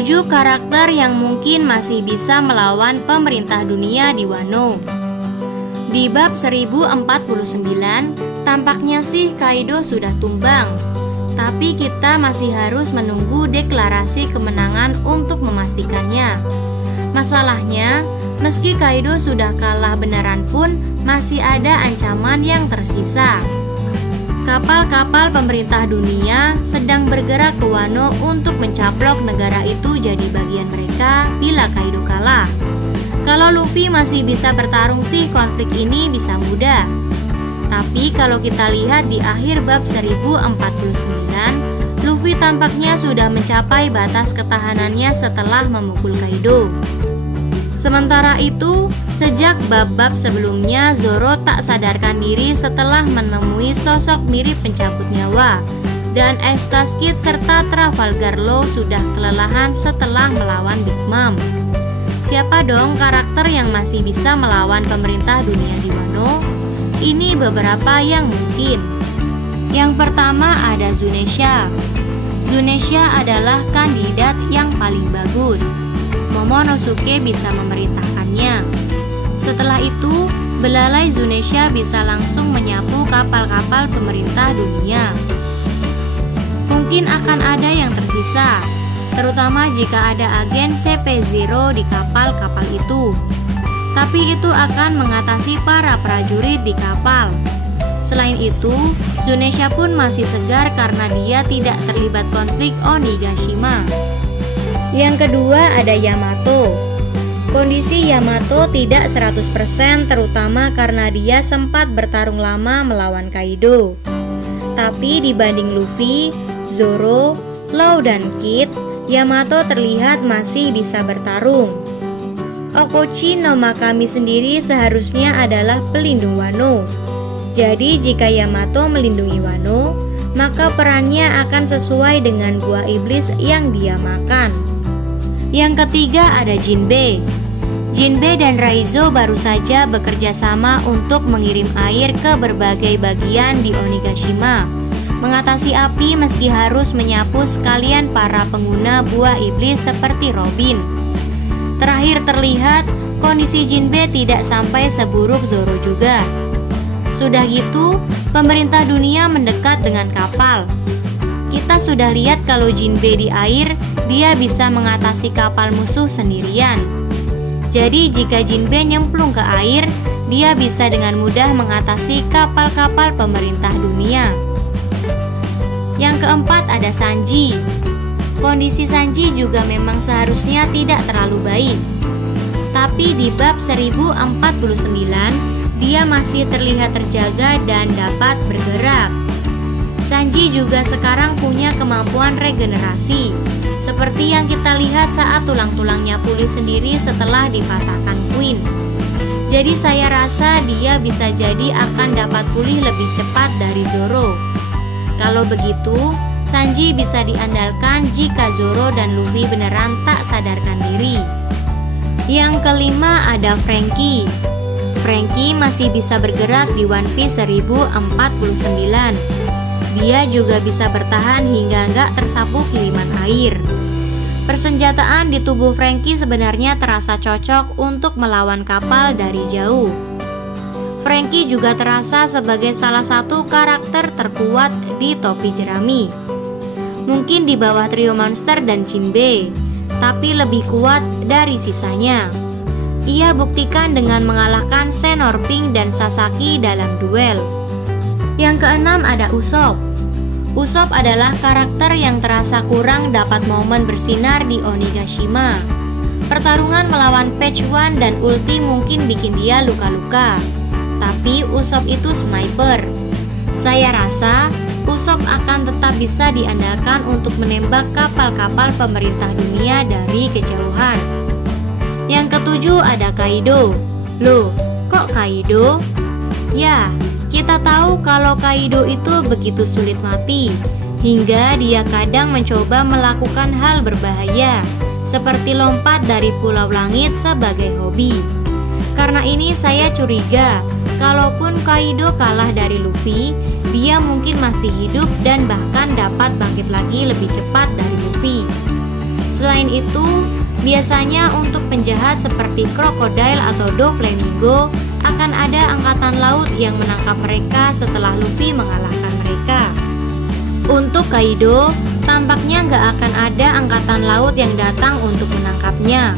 7 karakter yang mungkin masih bisa melawan pemerintah dunia di Wano. Di bab 1049, tampaknya sih Kaido sudah tumbang. Tapi kita masih harus menunggu deklarasi kemenangan untuk memastikannya. Masalahnya, meski Kaido sudah kalah beneran pun, masih ada ancaman yang tersisa. Kapal-kapal pemerintah dunia sedang bergerak ke Wano untuk mencaplok negara itu jadi bagian mereka bila Kaido kalah. Kalau Luffy masih bisa bertarung sih, konflik ini bisa mudah. Tapi kalau kita lihat di akhir bab 1049, Luffy tampaknya sudah mencapai batas ketahanannya setelah memukul Kaido. Sementara itu, sejak bab-bab sebelumnya, Zoro tak sadarkan diri setelah menemui sosok mirip pencabut nyawa, dan Eustace Kid serta Trafalgar Law sudah kelelahan setelah melawan Big Mom. Siapa dong karakter yang masih bisa melawan pemerintah dunia di Wano? Ini beberapa yang mungkin. Yang pertama ada Zunisha. Zunisha adalah kandidat yang paling bagus. Momonosuke bisa memerintahkannya. Setelah itu, belalai Zunisha bisa langsung menyapu kapal-kapal pemerintah dunia. Mungkin akan ada yang tersisa, terutama jika ada agen CP0 di kapal-kapal itu. Tapi itu akan mengatasi para prajurit di kapal. Selain itu, Zunisha pun masih segar karena dia tidak terlibat konflik Onigashima. Yang kedua ada Yamato. Kondisi Yamato tidak 100% terutama karena dia sempat bertarung lama melawan Kaido. Tapi dibanding Luffy, Zoro, Law dan Kid, Yamato terlihat masih bisa bertarung. Okochi no Makami sendiri seharusnya adalah pelindung Wano. Jadi jika Yamato melindungi Wano, maka perannya akan sesuai dengan buah iblis yang dia makan. Yang ketiga ada Jinbe. Jinbe dan Raizo baru saja bekerja sama untuk mengirim air ke berbagai bagian di Onigashima, mengatasi api meski harus menyapu sekalian para pengguna buah iblis seperti Robin. Terakhir terlihat, kondisi Jinbe tidak sampai seburuk Zoro juga. Sudah gitu, pemerintah dunia mendekat dengan kapal. Kita sudah lihat kalau Jinbe di air, dia bisa mengatasi kapal musuh sendirian. Jadi jika Jinbe nyemplung ke air, dia bisa dengan mudah mengatasi kapal-kapal pemerintah dunia. Yang keempat ada Sanji. Kondisi Sanji juga memang seharusnya tidak terlalu baik. Tapi di bab 1049, dia masih terlihat terjaga dan dapat bergerak. Sanji juga sekarang punya kemampuan regenerasi, seperti yang kita lihat saat tulang-tulangnya pulih sendiri setelah dipatahkan Queen. Jadi saya rasa dia bisa jadi akan dapat pulih lebih cepat dari Zoro. Kalau begitu, Sanji bisa diandalkan jika Zoro dan Luffy beneran tak sadarkan diri. Yang kelima ada Franky. Franky masih bisa bergerak di One Piece 1049. Dia juga bisa bertahan hingga nggak tersapu kiriman air. Persenjataan di tubuh Franky sebenarnya terasa cocok untuk melawan kapal dari jauh. Franky juga terasa sebagai salah satu karakter terkuat di topi jerami. Mungkin di bawah trio monster dan Jinbe, tapi lebih kuat dari sisanya. Ia buktikan dengan mengalahkan Senor Pink dan Sasaki dalam duel. Yang keenam ada Usopp. Usopp adalah karakter yang terasa kurang dapat momen bersinar di Onigashima. Pertarungan melawan Page One dan ulti mungkin bikin dia luka-luka. Tapi Usopp itu sniper. Saya rasa Usopp akan tetap bisa diandalkan untuk menembak kapal-kapal pemerintah dunia dari kejauhan. Yang ketujuh ada Kaido. Loh, kok Kaido? Ya, kita tahu kalau Kaido itu begitu sulit mati, hingga dia kadang mencoba melakukan hal berbahaya, seperti lompat dari pulau langit sebagai hobi. Karena ini saya curiga, kalaupun Kaido kalah dari Luffy, dia mungkin masih hidup dan bahkan dapat bangkit lagi lebih cepat dari Luffy. Selain Selain itu, biasanya untuk penjahat seperti krokodil atau Doflamingo akan ada angkatan laut yang menangkap mereka setelah Luffy mengalahkan mereka. Untuk Kaido, tampaknya nggak akan ada angkatan laut yang datang untuk menangkapnya.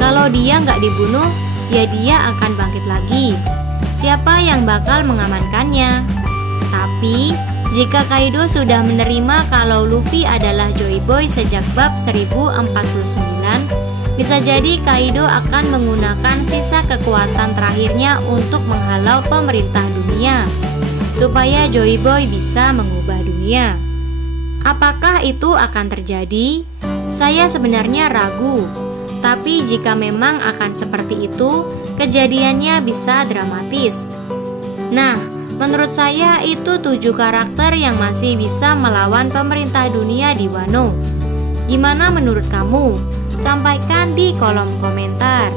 Kalau dia nggak dibunuh, ya dia akan bangkit lagi. Siapa yang bakal mengamankannya? Tapi, jika Kaido sudah menerima kalau Luffy adalah Joy Boy sejak bab 1049, bisa jadi Kaido akan menggunakan sisa kekuatan terakhirnya untuk menghalau pemerintah dunia, supaya Joy Boy bisa mengubah dunia. Apakah itu akan terjadi? Saya sebenarnya ragu. Tapi jika memang akan seperti itu, kejadiannya bisa dramatis. Nah, menurut saya itu 7 karakter yang masih bisa melawan pemerintah dunia di Wano. Gimana menurut kamu? Sampaikan di kolom komentar.